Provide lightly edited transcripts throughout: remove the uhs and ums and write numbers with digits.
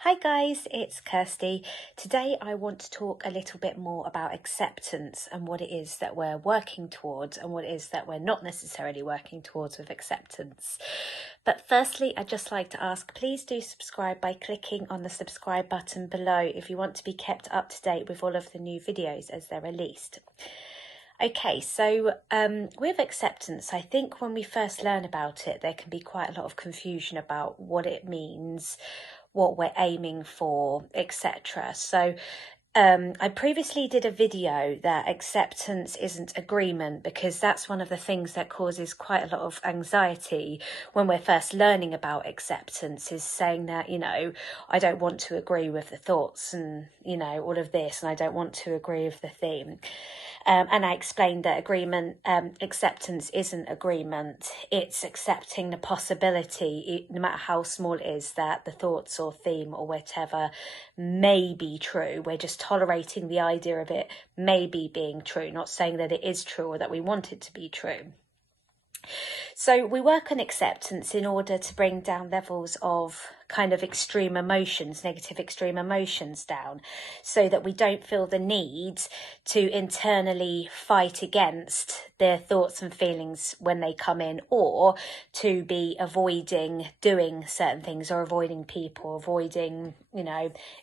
Hi guys, it's Kirsty. Today I want to talk a little bit more about acceptance and what it is that we're working towards and what it is that we're not necessarily working towards with acceptance. But firstly, I'd just like to ask, please do subscribe by clicking on the subscribe button below if you want to be kept up to date with all of the new videos as they're released. Okay, so with acceptance, I think when we first learn about it, there can be quite a lot of confusion about what it means, what we're aiming for, etc. So I previously did a video that acceptance isn't agreement, because that's one of the things that causes quite a lot of anxiety when we're first learning about acceptance, is saying that, I don't want to agree with the thoughts and, all of this, and I don't want to agree with the theme. And I explained that acceptance isn't agreement. It's accepting the possibility, no matter how small it is, that the thoughts or theme or whatever may be true. We're just tolerating the idea of it maybe being true, not saying that it is true or that we want it to be true. So we work on acceptance in order to bring down levels of kind of extreme emotions, negative extreme emotions down, so that we don't feel the need to internally fight against their thoughts and feelings when they come in, or to be avoiding doing certain things or avoiding people, avoiding,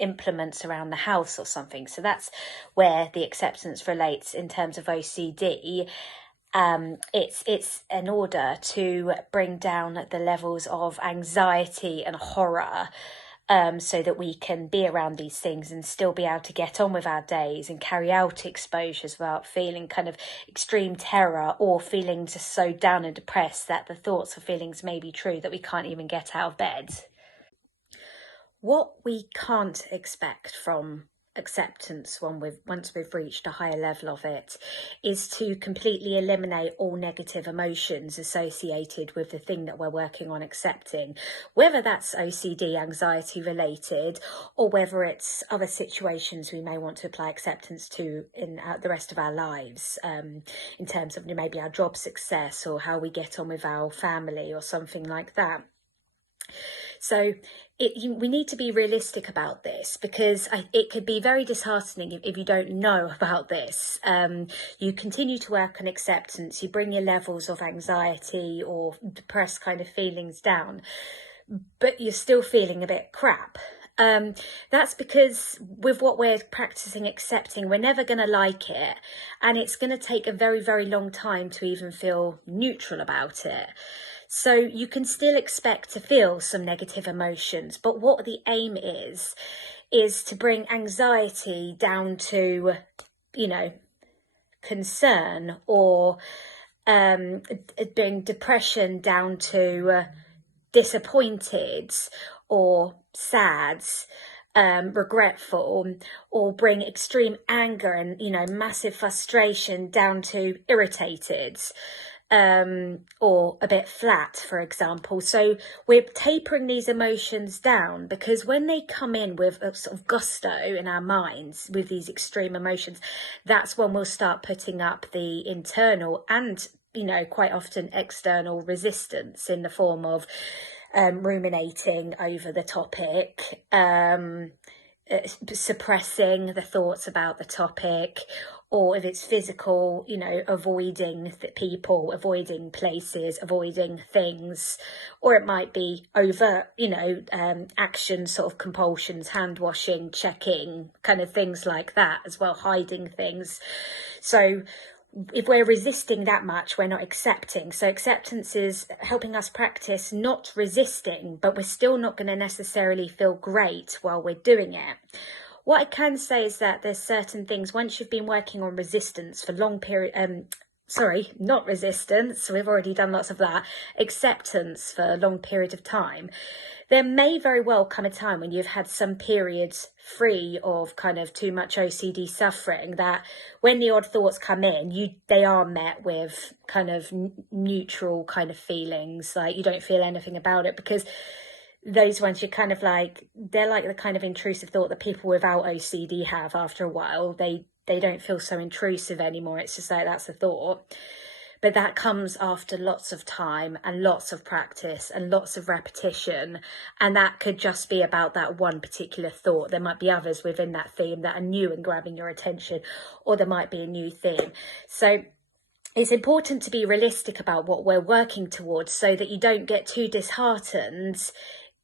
implements around the house or something. So that's where the acceptance relates in terms of OCD. It's in order to bring down the levels of anxiety and horror, so that we can be around these things and still be able to get on with our days and carry out exposures without feeling kind of extreme terror or feeling just so down and depressed that the thoughts or feelings may be true that we can't even get out of bed. What we can't expect from acceptance once we've reached a higher level of it is to completely eliminate all negative emotions associated with the thing that we're working on accepting, whether that's OCD, anxiety related, or whether it's other situations we may want to apply acceptance to in the rest of our lives, in terms of maybe our job success or how we get on with our family or something like that. So we need to be realistic about this, because it could be very disheartening if you don't know about this. You continue to work on acceptance, you bring your levels of anxiety or depressed kind of feelings down, but you're still feeling a bit crap. That's because with what we're practicing accepting, we're never going to like it, and it's going to take a very, very long time to even feel neutral about it. So you can still expect to feel some negative emotions, but what the aim is to bring anxiety down to, concern, or bring depression down to disappointed or sad, regretful, or bring extreme anger and, massive frustration down to irritated, or a bit flat, for example. So we're tapering these emotions down, because when they come in with a sort of gusto in our minds with these extreme emotions, that's when we'll start putting up the internal and, quite often external resistance in the form of ruminating over the topic, suppressing the thoughts about the topic, or if it's physical, avoiding people, avoiding places, avoiding things, or it might be overt, actions, sort of compulsions, hand washing, checking, kind of things like that as well, hiding things. So if we're resisting that much, we're not accepting. So acceptance is helping us practice not resisting, but we're still not going to necessarily feel great while we're doing it. What I can say is that there's certain things, once you've been working on resistance for long period, not resistance, we've already done lots of that, acceptance for a long period of time, there may very well come a time when you've had some periods free of kind of too much OCD suffering, that when the odd thoughts come in, they are met with kind of neutral kind of feelings, like you don't feel anything about it, because those ones you're kind of like, they're like the kind of intrusive thought that people without OCD have after a while. They don't feel so intrusive anymore. It's just like, that's a thought. But that comes after lots of time and lots of practice and lots of repetition. And that could just be about that one particular thought. There might be others within that theme that are new and grabbing your attention, or there might be a new theme. So it's important to be realistic about what we're working towards, so that you don't get too disheartened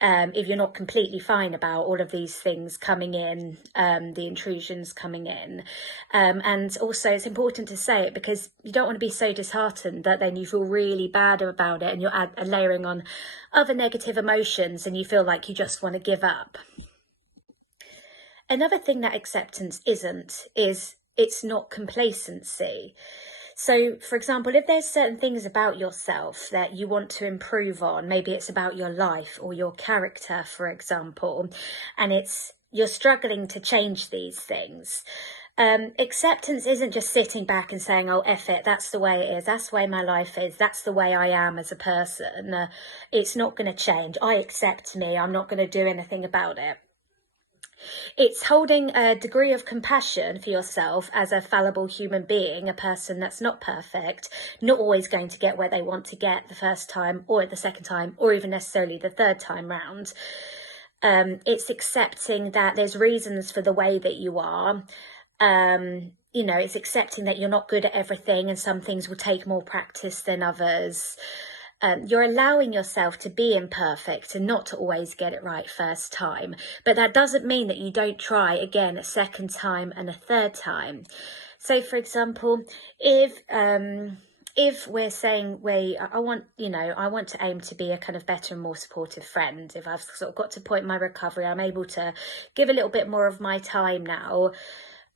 if you're not completely fine about all of these things coming in, the intrusions coming in. And also it's important to say it, because you don't want to be so disheartened that then you feel really bad about it and you're layering on other negative emotions and you feel like you just want to give up. Another thing that acceptance isn't is it's not complacency. So, for example, if there's certain things about yourself that you want to improve on, maybe it's about your life or your character, for example, and you're struggling to change these things. Acceptance isn't just sitting back and saying, oh, F it, that's the way it is, that's the way my life is, that's the way I am as a person. It's not going to change. I accept me. I'm not going to do anything about it. It's holding a degree of compassion for yourself as a fallible human being, a person that's not perfect, not always going to get where they want to get the first time or the second time or even necessarily the third time round. It's accepting that there's reasons for the way that you are. It's accepting that you're not good at everything and some things will take more practice than others. You're allowing yourself to be imperfect and not to always get it right first time. But that doesn't mean that you don't try again a second time and a third time. So, for example, if we're saying I want to aim to be a kind of better and more supportive friend. If I've sort of got to a point in my recovery, I'm able to give a little bit more of my time now.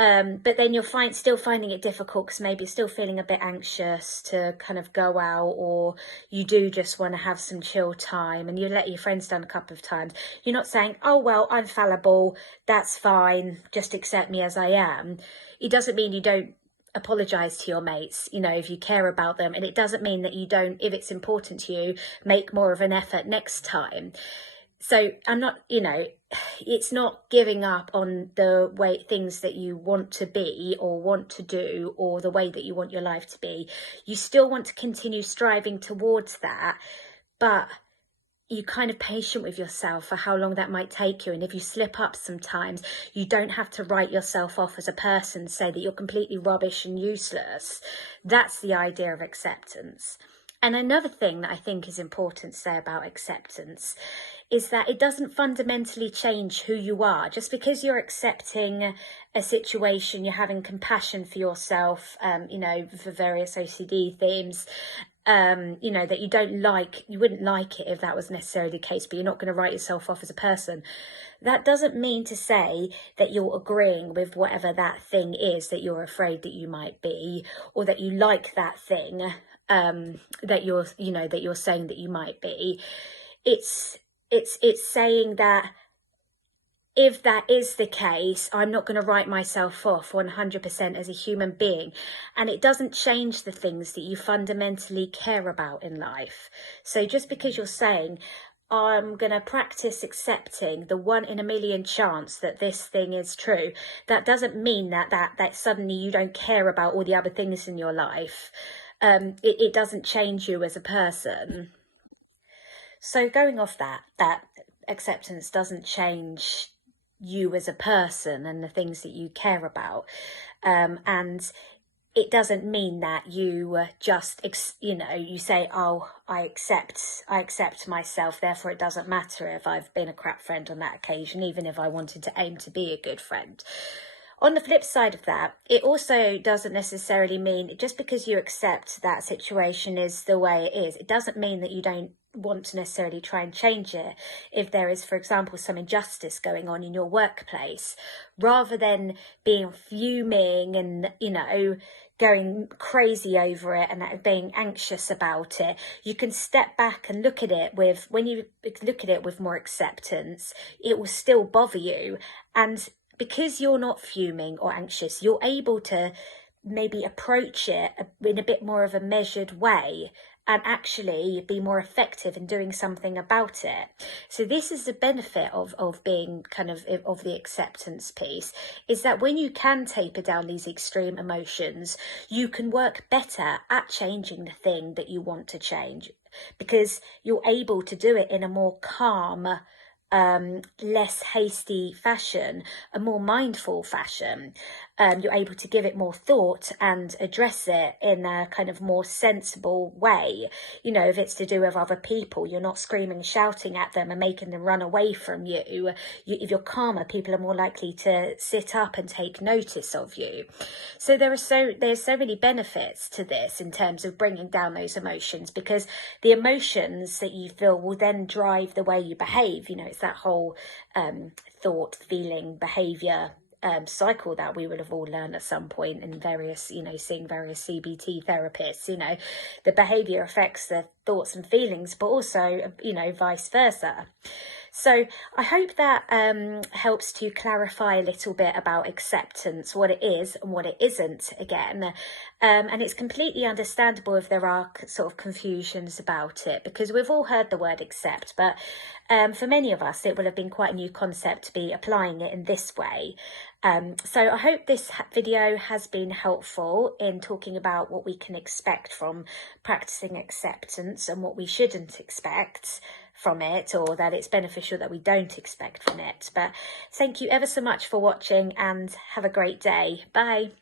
But then you're still finding it difficult because maybe you're still feeling a bit anxious to kind of go out, or you do just want to have some chill time and you let your friends down a couple of times. You're not saying, oh, well, I'm fallible, that's fine, just accept me as I am. It doesn't mean you don't apologise to your mates, if you care about them. And it doesn't mean that you don't, if it's important to you, make more of an effort next time. So I'm not, it's not giving up on the way things that you want to be or want to do or the way that you want your life to be. You still want to continue striving towards that, but you're kind of patient with yourself for how long that might take you. And if you slip up sometimes, you don't have to write yourself off as a person, say that you're completely rubbish and useless. That's the idea of acceptance. And another thing that I think is important to say about acceptance is that it doesn't fundamentally change who you are. Just because you're accepting a situation, you're having compassion for yourself, for various OCD themes, that you wouldn't like it if that was necessarily the case, but you're not going to write yourself off as a person. That doesn't mean to say that you're agreeing with whatever that thing is that you're afraid that you might be, or that you like that thing that you're saying that you might be. It's saying that if that is the case, I'm not going to write myself off 100% as a human being. And it doesn't change the things that you fundamentally care about in life. So just because you're saying, I'm going to practice accepting the 1 in a million chance that this thing is true, that doesn't mean that suddenly you don't care about all the other things in your life. It doesn't change you as a person. So going off that acceptance doesn't change you as a person and the things that you care about. And it doesn't mean that you just, you say, oh, I accept myself, therefore it doesn't matter if I've been a crap friend on that occasion, even if I wanted to aim to be a good friend. On the flip side of that, it also doesn't necessarily mean, just because you accept that situation is the way it is, it doesn't mean that you don't want to necessarily try and change it. If there is, for example, some injustice going on in your workplace, rather than being fuming and, going crazy over it and being anxious about it, you can step back and look at it with more acceptance. It will still bother you, and because you're not fuming or anxious, you're able to maybe approach it in a bit more of a measured way and actually be more effective in doing something about it. So this is the benefit of being kind of the acceptance piece, is that when you can taper down these extreme emotions, you can work better at changing the thing that you want to change, because you're able to do it in a more calm, less hasty fashion, a more mindful fashion. You're able to give it more thought and address it in a kind of more sensible way. You know, if it's to do with other people, you're not screaming, shouting at them and making them run away from you. If you're calmer, people are more likely to sit up and take notice of you. So there's so many benefits to this in terms of bringing down those emotions, because the emotions that you feel will then drive the way you behave. You know, it's that whole thought, feeling, behaviour cycle that we would have all learned at some point in various, you know, seeing various CBT therapists. You know, the behaviour affects the thoughts and feelings, but also, you know, vice versa. So I hope that helps to clarify a little bit about acceptance, what it is and what it isn't again. And it's completely understandable if there are sort of confusions about it, because we've all heard the word accept, but for many of us, it will have been quite a new concept to be applying it in this way. So I hope this video has been helpful in talking about what we can expect from practicing acceptance and what we shouldn't expect from it, or that it's beneficial that we don't expect from it. But thank you ever so much for watching, and have a great day. Bye.